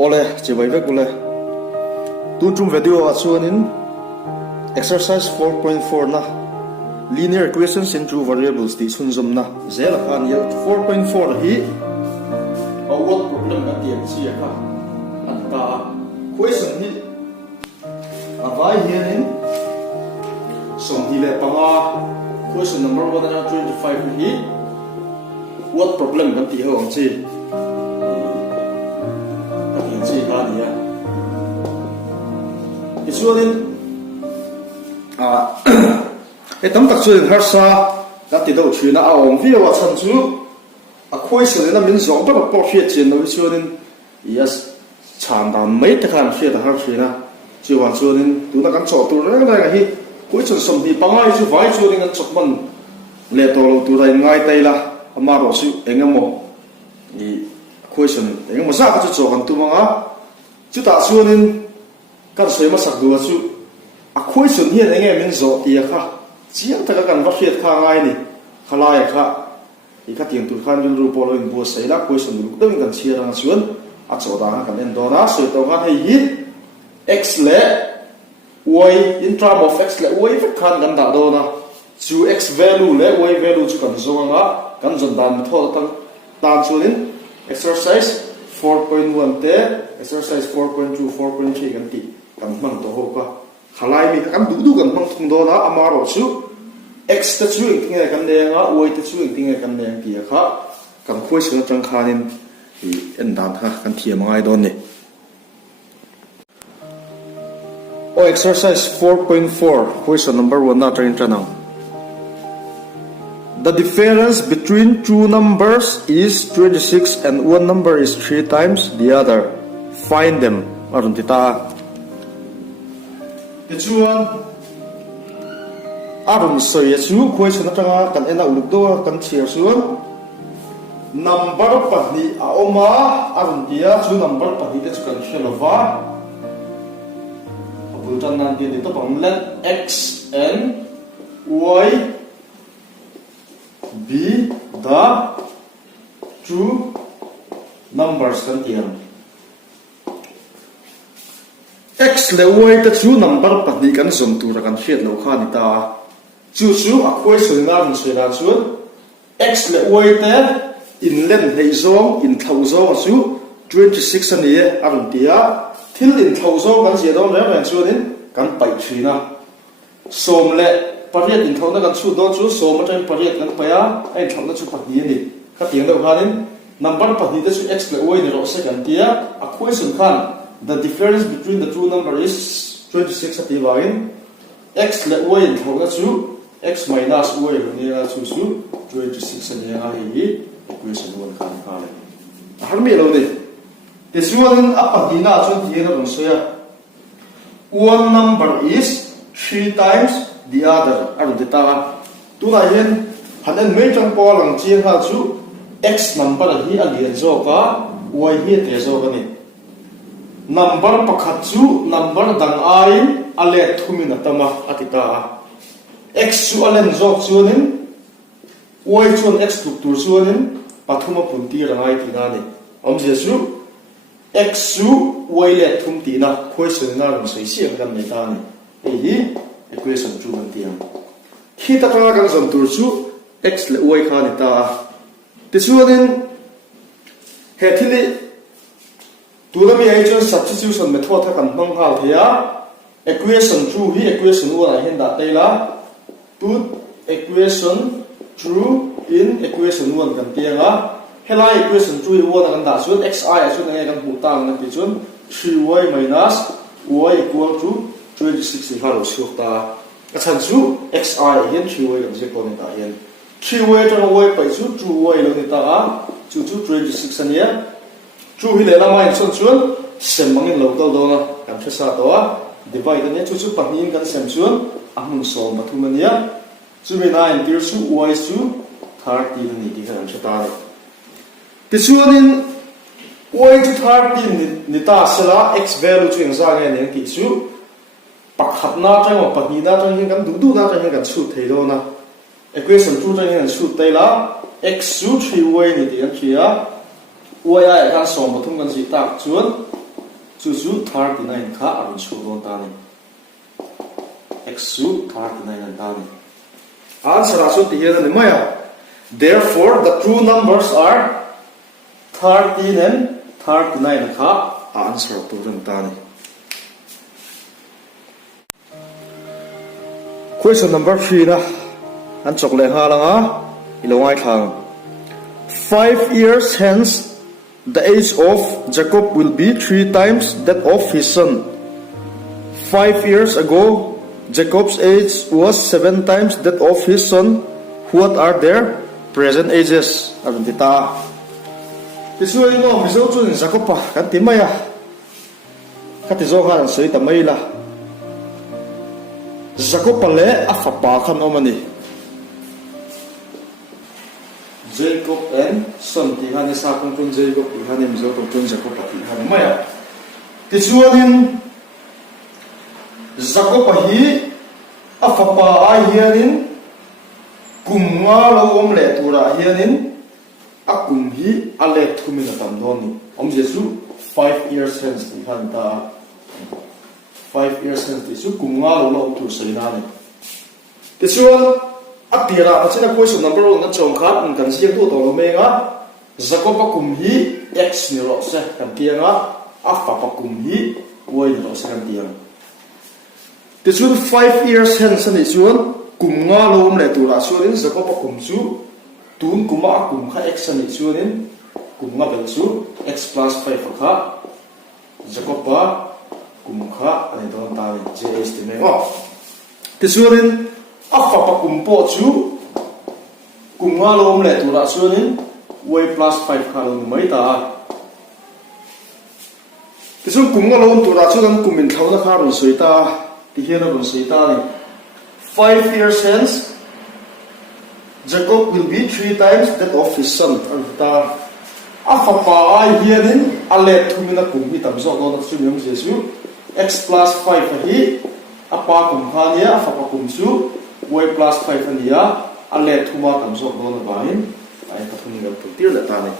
Ole chỉ vậy vek ole tu chung video a chuan in exercise 4.4 na linear equations into variables ti chun zum na zela khan ya 4.4 hi a word problem ka tiang chi ka anta question hi avai hian in som hi le panga question number 125 hi word problem kan ti ho ang chi chi ka ni ya chuanin tam tak chuan har sa ka ti do thina a ong vi wa chan chu a khoi se na min zong ba po hriat chen no chuanin yes chan dan mai ta khan hriat har thina chiwa chuanin tu na kan chaw tur ra ga hi koi chun som bi pangai chu vai chuanin an chok man le to lo tu rai ngai tai la ama ro su engamo i question engamo sa ka chu chaw kan tu manga chu ta chuanin kan soi ma sak du chu a question hian enge min zo ti kha chiang ta kan va hriat kha ngai ni khalai kha i ka tiang tur khan bil ru polo in bo sei la question lu dong kan chia rang chuan a chaw da kan en do na soi to khan hei hi x le y in term of x le y fa khan kan da do na chu x value le y value chu kan zo nga kan zon dan tho tang tan chuanin exercise 4.1 te exercise 4.2 4.3 kan ti kan mang to ho ka khalai mi kan du kan mang thung do na amaro chu x ta chu ing nge kan le nga y ta chu ing nge kan le ti kha kan khoi se chang khanin hi en dan ha kan thiam ngai don ni o exercise 4.4 question number 1 na train tanang. The difference between two numbers is 26 and one number is 3 times the other. Find them. Arun tita. Kecuan arun so yesu question na tanga kan ena uluk do kan chia suan number pahni a oma arun dia chu number pahni te chu kan shelova abutan nan ti to pang let x and y be the two numbers kan tiang x le y ta chu number pahni kan zum tu ra kan hriat lo kha ni ta chu a khoi soi nga rin soi ra chu x le y te in len hei zong in thau zong chu 26 ani arun tia thil in thau zong kan sia do le ran chu in kan pai thina som le pariat in thau na kan chu do chu som ma tan pariat kan pa ya ai thau na chu pahni ni ka tiang do khanin number pahni te chu x le y ni ro se kan tia a khoi sun khan the difference between the two numbers is 26 ati wain x le y in thau na chu x minus y ni la chu 26 ani a hi equation 1 khan kha le har me lo ni this one up ati na chu ti na ron so ya one number is 3 times the other aru deta tu la yen hanen me chang po lang chi ha chu x number hi alian zo ka y hi te zo ka ni number pakhat chu number dang ai ale thumina tama atita x chu alen zo chuanin y chuan x tur chuanin pathuma punti rangai ti na ni om je chu x chu y le thum ti na question na ron sei siam kan nei ta ni hi equation 2 kan tiang khi ta ka kan zam tur chu x le y kha ni ta ti chuanin he thili tulami ai chuan substitution method tha kan mang hal thia equation 2 hi equation 1 a hen da teila tu equation 2 in equation 1 kan tianga hela equation 2 hi 1 kan da chuan xi a chuan ngai kan hu tang na ti chuan 3y minus y equal to 26 halo siok ta ka chan chu xi hian 3y kan je ko ni ta hian 3y to y pai chu 2y lo ni ta a chu 26 ania chu hi le la mai chon chuan sem mangin local do na kan thesa to a divide ania chu pahnin kan sem chuan a mun so ma thum ania chu me 9 tir chu y chu 30 ni ti kan theta ti chuanin y chu 30 ni ta sala x value chu eng za nge ne ki chu pakhat na tang ma pahni na tang kan du na tang kan chu thei do na equation 2 tang kan chu teila x chu 3y ni ti an thia y ai kan som thum kan si tak chuan chu 39 kha arun chu don ta ni x chu 39 an ta ni answer asu ti hian ni maya therefore the true numbers are 13 and 39 kha answer tu ran ta ni question number 3 na an chok le ha langa ilongai thang 5 years hence the age of Jacob will be 3 times that of his son. 5 years ago Jacob's age was 7 times that of his son. What are their present ages? Arun tita tisui no mizo chun Jacob pa kan timaya katizo han sei tamai la Jacob pale afapa khan omani Jacob and son ti han sa kong tun Jacob ti han mizo tun Jacob pa ti han maya tisuanin Jacob hi afapa ai hianin kumnga lo om le tura hianin akum hi ale thumina tam doni om jesu 5 years hence ti han ta 5 years hence ti su kumnga lo tu seina ni tisuan atira achina question number 1 na chong khat kan siang tu to lo menga Jacob akum hi x ni ro se kan tianga afapa kum hi y ni ro se kan tianga tisuan 5 years hence ni chuan kumnga lo om le tura chuanin Jacob akum chu tun kuma akum kha x ani chuanin kumnga bel chu x plus 5 kha Jacob pa kum kha ani don ta ni j estimate o tisuanin afapa kum po chu kumnga lo om le tura chuanin y plus 5 kha lo mai ta tisuan kumnga lo om tura chuan kumin thauna kha ron soita ti hian ron soita ni 5 years hence Jacob will be 3 times that of his son. Arta afapa ai hianin ale thumina kumbi tamzo don chuniam jesu x plus 5 hi apa kum khania afapa kum chu y plus 5 ania ale thuma tamzo don bain ai ka thuni ga tir la ta ni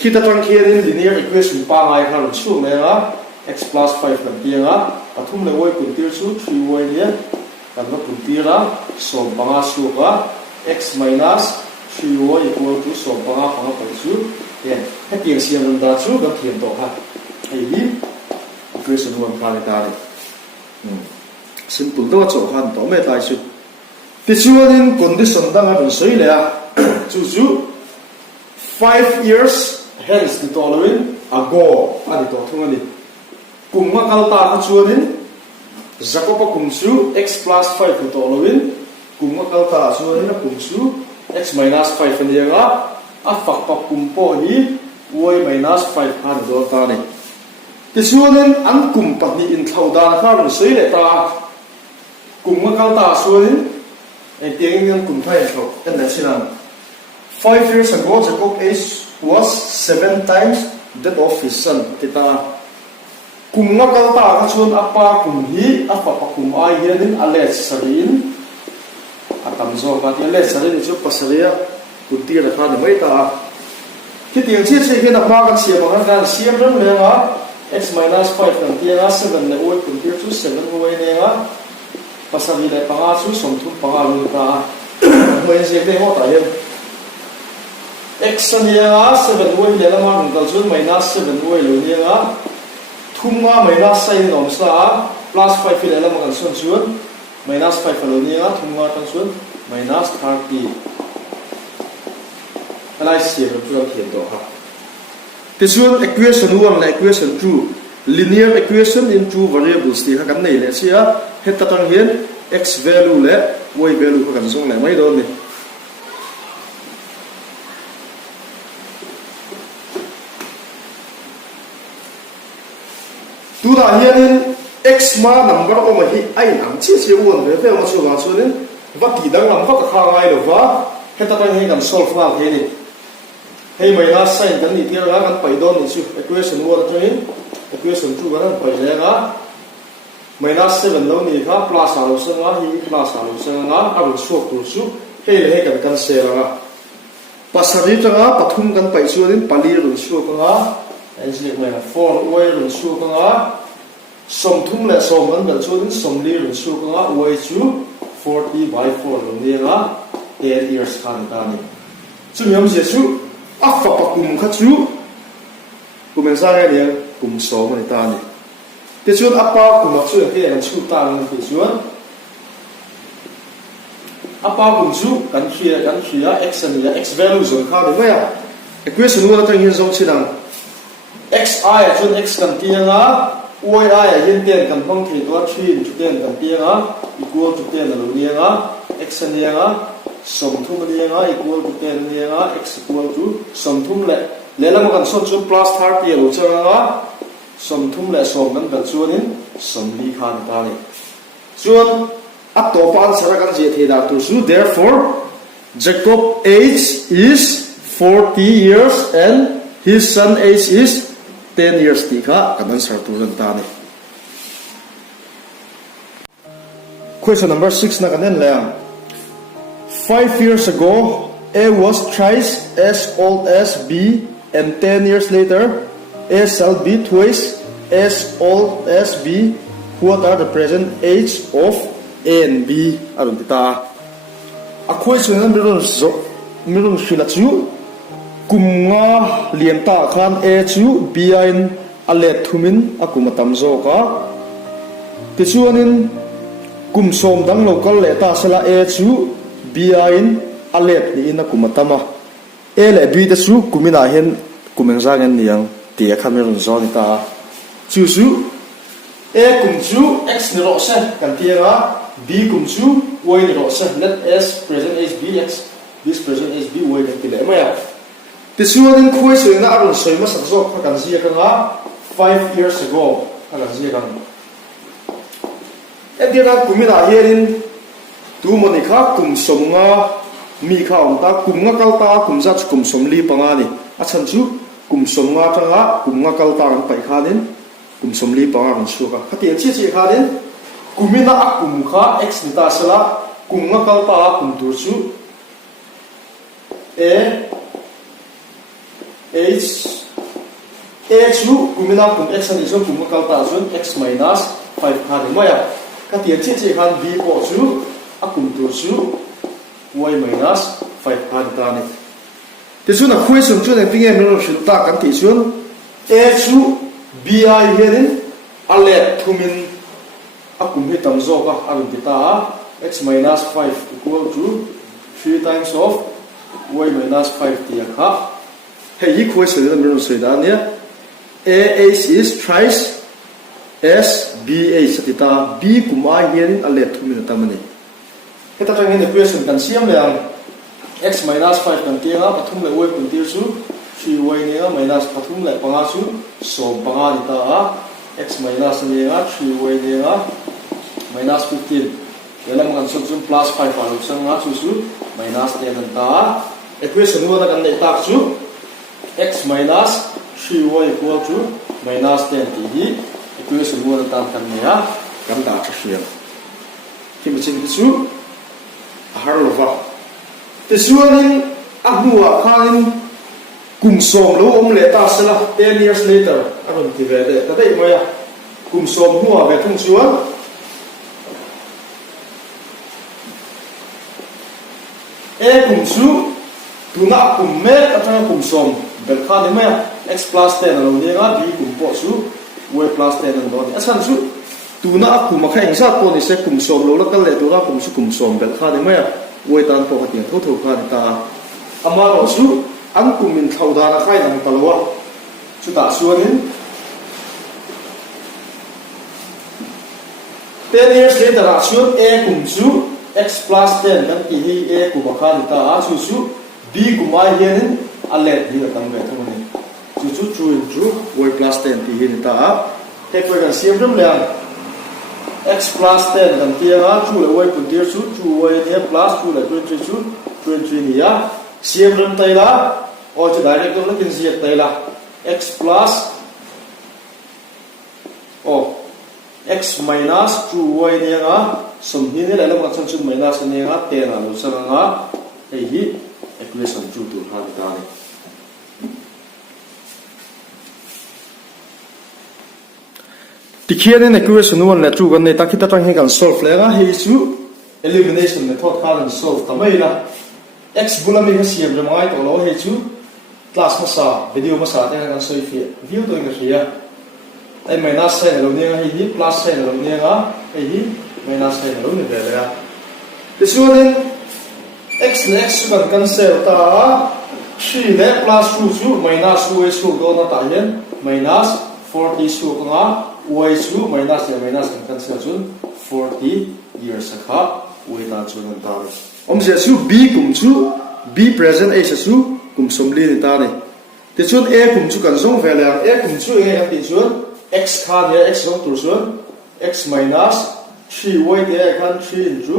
kita tang khianin linear equation pa ngai kha ru chu menga x plus 5 kan tianga pathum le y kun tir chu 3y nia kan no kun tira so banga su ka x minus 3y equal to so banga panga pa chu yen he tiang siam nan da chu kan thiam to ha ai hi equation 1 pa ta ni simple to cho han to me tai chu ti chuanin condition dang an sei le a chu 5 years hence the following ago ani to thungani kumma kal ta ka chuanin Jacob kum chu x plus 5 to following kumma kal ta chuanin kum chu x minus 5 ania a fak pa kum po hi y minus 5 han do ta ni ti chuanin an kum pa ni in thauda kha ru sei le ta kumma kal ta chuanin ai tiang ngan kum thai tho en na sinan 5 years ago Jacob age was 7 times that of his son tita kumnga kal ta ka chuan apa kum hi apa pa kum ai hianin alet sarin atam zo ka ti alet sarin chu pasaria kunti ra kha ni mai ta ki tiang chi che ke na pa ka siam ma kan siam ran le nga x minus 5 kan ti nga 7 le y kun ti chu 7 y ne nga pasari le pa chu som thu pa lu ta mai se te mo ta yen x ania 7y le la ma kan chu minus 7y lu ni nga thumma minus sin nom sa plus 5 le la ma kan son chuan minus 5 lo ni nga thumma tan chuan minus 30 alai siam ru chu thiam to ha ti chuan equation 1 la equation 2 linear equation in two variables ti ha kan nei le sia heta tang hian x value le y value ka kan song le mai don ni tu da hianin x ma number o ma hi ai nam chi chi won ve ve ma chu ga chuanin va ti dang lam va ka kha ngai lo va heta tang hi kan solve ma the ni hei minus sin kan ni tir ga kan pai don ni chu equation 1 train equation 2 ga ran pai le ga minus 7 lo ni kha plus a lo sang ga hi plus a lo sang ga a ru chuak tu chu hei le he kan se ga pasari tanga pathum kan pai chuanin pali ru chuak ga ai ziak mai na 4 y run chu ka nga som thum le som kan bel chu din som li run chu ka nga y chu 40 by 4 lo ni nga 10 years khan ta ni chu yam je chu a fa pa kum kha chu kumen sa ga ni kum so ma ni ta ni te chuan apa kum chu ke kan chu ta ni te chuan apa kum chu kan khia x and x value zo kha ni ma ya equation nu ta ngin zo chinang xi chun x kan tianga y I yin ten kan phong thei to 3 into 10 kan tianga equal to 10 lo nianga x nianga som thum nianga equal to 10 nianga x equal to som thum le lam kan som chu plus 30 lo changa som thum le som kan bel chuanin som li khan ta ni chuan a to pan sara kan je the da tu su therefore Jacob age is 40 years and his son age is 10 years tika kanan sartu ran ta ni question number 6 na kanen la 5 years ago A was thrice as old as B and 10 years later A shall be twice as old as B. What are the present age of A and B? Arun ta a question na mirun shila chu kumnga lianta khan A chu B in alet thumin akumatam zo ka ti chuanin kum som dang local le ta sala A chu B in alet ni in akumatama A le B te chu kumina hen kumengza ngen niang ti khan mirun zo ni ta chu chu A kum chu x ni ro se kan tianga B kum chu y ni ro se let s present age B x this present age B y kan ti le ma ya ti chuanin khoi soi na arun soi ma sak zo kha kan zia ka nga 5 years ago kan zia kan e dia kumina herin tu moni kha kum som nga mi kha om ta kum nga kal ta kum za kum som li panga ni a chan chu kum som nga tanga kum nga kal ta kan pai khanin kum som li panga kan chu ka khati chi chi khanin kumina a kum kha x ni ta sala kum nga kal ta kum tur chu a chu kumina kum x ani so kum nga kal ta chun x minus 5 khanin maya khati chi chi khan b po chu a kum tur chu y minus 5 khan ta ni ti chu na question chu ne pinge no shil ta kan ti chun a chu b I herin alet thumin akum hi tam zo ka arun ti ta x minus 5 equal to 3 times of y minus 5 ti kha he hi question ne no sei da ne a is thrice s b a satita b kuma herin alet thumin tamani heta tang in question kan siam le x minus 5 kan tianga pathum le y kun tir chu 3y ne minus pathum le panga chu som panga ni ta x minus ne 3y ne minus 15 yalam kan sum plus 5 alu sanga chu minus 10 an ta equation nu na kan nei tak chu x minus 3y equal to minus 10 ti hi equation nu na tan kan ne ha kan da cha hriam ki ma chin chu har lova te suanin ahnuwa khanin kum som lo om le ta sala 10 years later aron ti ve de ta dei moya kum som huwa ve thung chuan e kum chu tuna kum me ta kum som bel khan moya x plus 10 lo ni ga b kum po chu y plus 10 an do ni asan chu tuna kum ma khain sa po ni se kum som lo la kal le tu ga kum chu kum som bel khan moya y tan po ka ti tho tho khan ta amaro chu an kumin thauda na khai nang talwa chu ta suanin 10 years later a chuan a kum chu x plus 10 kan ti hi a ku bakha ni ta a chu b kuma hianin a let ni na tam ve thoni chu true into y plus 10 ti hi ni ta a te ko kan siam ram le x plus 10 kan ti a chu le y kun ti chu y ni plus chu le 23 chu 23 ni ya siam ram tai la o chu direct to la kin siat tai la x plus x minus 2y ni nga som hi ne la ma chan chu minus ni nga 10 a lo sang nga ei hi equation 2 tu ha ta ni tikhian in equation 1 le 2 kan nei takita tang he kan solve le ga he chu elimination method kan solve tamai la x bulami ha siam le mai to lo he chu class ma sa video ma sa te kan soi fi view to nga ria ai minus sai lo ne ga he plus sai lo ne ga he minus sai lo ne le ya tisuan x le x kan cancel ta 3 le plus 2 chu minus 2 chu do na ta hian minus 40 chu ka y chu minus le minus kan cancel chun 40 years kha y ta chu nan ta om se chu b kum chu b present a chu kum somli ni ta ni ti chun a kum chu kan song ve le a kum chu a ti chun x kha ne x song tur chun x minus 3y te khan 3 into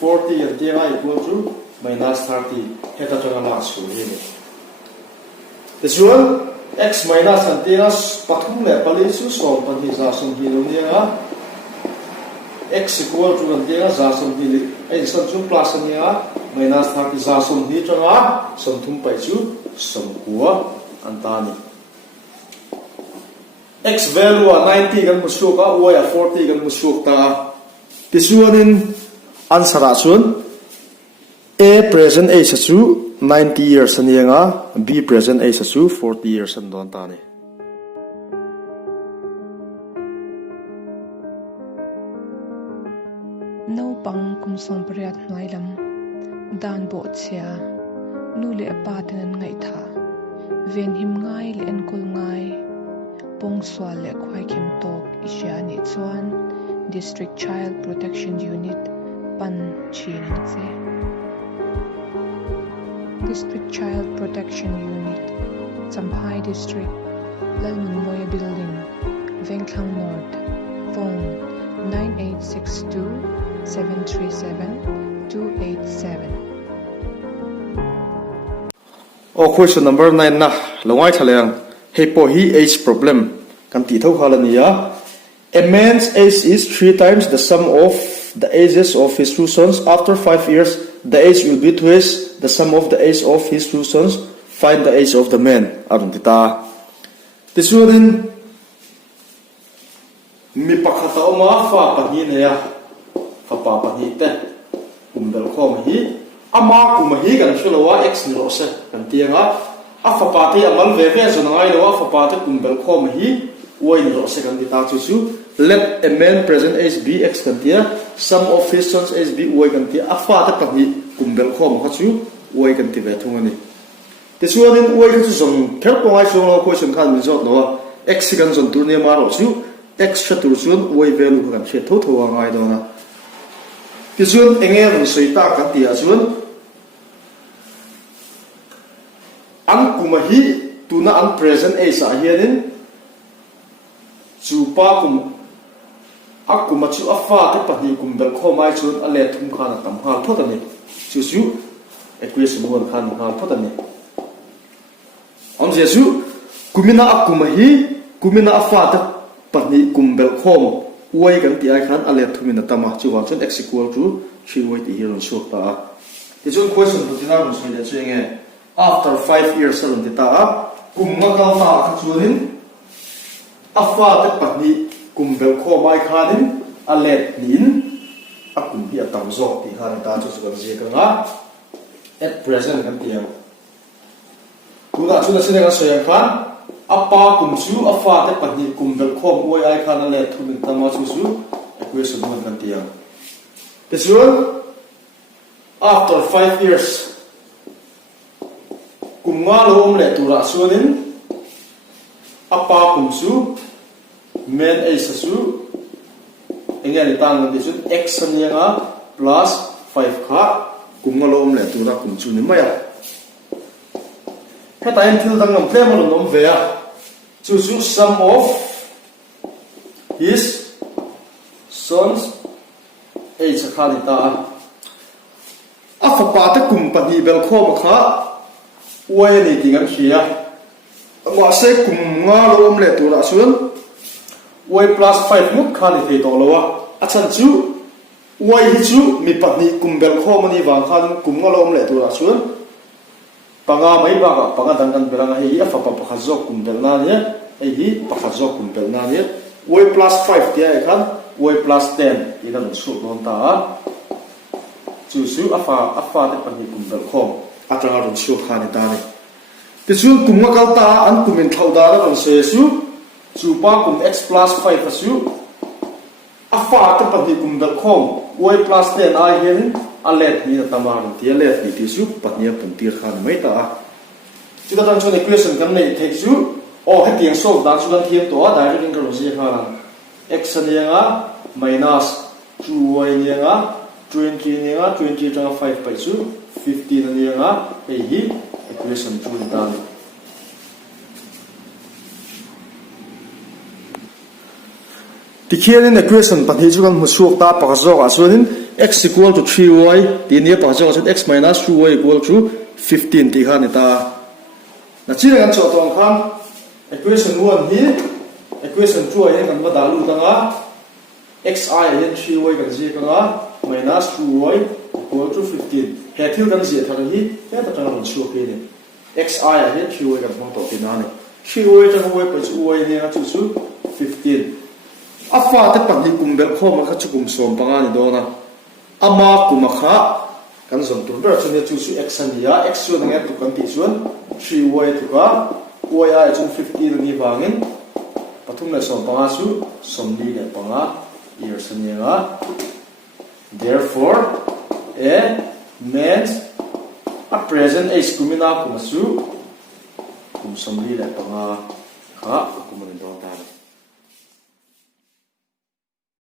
40 and t equal to minus 30 heta changa ma chu ni ti chun x minus and t pathum le pali chu som pan hi za som hi lo ni nga x equal to and t za som hi ai som chu plus ni nga minus 30 za som hi changa som thum pai chu som kuwa antani x value 90 kan musuk ka y 40 kan musuk ta ti chuanin answer a chun a present a chu 90 years anianga b present a chu 40 years an don ta ni no pang kum som priat hnailam dan bo chia nu le pa ten ngai tha ven him ngai le en kul ngai pong swal le khwai khem tok isha ni chuan district child protection unit pan chin che district child protection unit Champhai district Lalmunmoya building Vengkhang North phone 9862 737 287 question number 9 na longai thalang hepo hi age problem kan ti thau khalania a man's age is 3 times the sum of the ages of his two sons after 5 years the age will be twice the sum of the age of his two sons find the age of the man arun tita tisurin mi pakhata oma fa pani ne ya fa pa pani te umbel khom hi ama kum hi kan shlowa x ni ro se kan tianga a fa pa ti amal ve ve so ngai lo fa pa te umbel khom hi y ni ro se kan ti ta chu let a man present age be x kan tia sum of his sons age be y kan tia a fa te pani umbel khom kha chu y kan ti ve thung ani te chuanin y kan chu song ther ko ngai song lo question khan mi jot no x kan jon tur ne ma ro chu x cha tur chun y value kan che tho tho ngai do na ti chuan enge ru sei ta kan tia chuan an kuma hi tuna an present age a hianin chu pa kum akuma chu afa te pani kum bel khomai chun a le thum khana tam hal thotani chu chu equation 1 khan hal thotani am jesu kumina akuma hi kumina afa te pani kum bel khom y kan ti ai khan a le thumina tama chu wa chun x equal to 3y ti hiron chuk ta ti chun question tu tina ru sei le chenge after 5 years salon ta kumma ka ta chuanin afa te pani kumbel kho mai khanin alet nin akum hi atam zo ti khan ta chu kan je ka nga at present kan tiang tuna chuna sine ka soyang khan apa kum chu afa te pani kumbel kho moi ai khan alet thumin tama chu equation 1 kan tiang this one after 5 years kumnga lom le tura suanin apa kum chu men a su engani tang ni su x ania plus 5 kha kumnga lom le tura kum chu ni maya ka time thil dang nam tlem ron nom ve a chu sum of his sons age kha ni ta afa pa ta kum pa ni bel kho ma kha y ni tingan khia ma se kum nga lom le tura sun y plus 5 mut khani the to lowa achan chu y hi chu mi pa ni kum bel kho mani wang khan kum nga lom le tura sun panga mai ba ka panga dan dan beranga hi afa pa kha zo kum bel na ne hi pa kha zo kum bel na ne y plus 5 tia khan y plus 10 ina lung su don ta chu su afa te pani kum bel khom atanga lung su khani ta ni ti chun kumnga kalta an kumin thauda la lung se su chu pa kum x plus 5 asu afa te pani kum bel khom y plus 10 ai hian a let ni na tamar ti let ni ti su pania pum tir khan mai ta chita dan chon equation kan nei thei su o hetiang so dan chu dan thiam to a direct in kan ji khan x ania minus 2y ania 20 ania 20 tanga 5 pai su 15 ania ei hi equation 2 dan tikhian equation pathi chu kan musuak ta pakzo a chuanin x equal to 3y ti ni pakzo chu x minus 2y equal to 15 ti khan ta na chi ran cho tong khan equation 1 hi equation 2 ai kan ba dalu tanga xi hian 3y kan ji kanga minus 2y equal to 15 he thil kan ji thar hi he ta tang ron chu ke ni xi hian 3y kan hong to ti na ni 3y tang y pa chu y ni chu chu 15 afa te pani kumbel khom kha chu kum som panga ni do na ama kuma kha kan zon tur ber chu ne chu chu x ania x chu nge tu kan ti chuan 3y tu ka y ai chu 15 ni wangin pathum na som panga chu som ni le panga years ania therefore a means a present age kumina kuma chu kum som ni le panga kha kumun do ta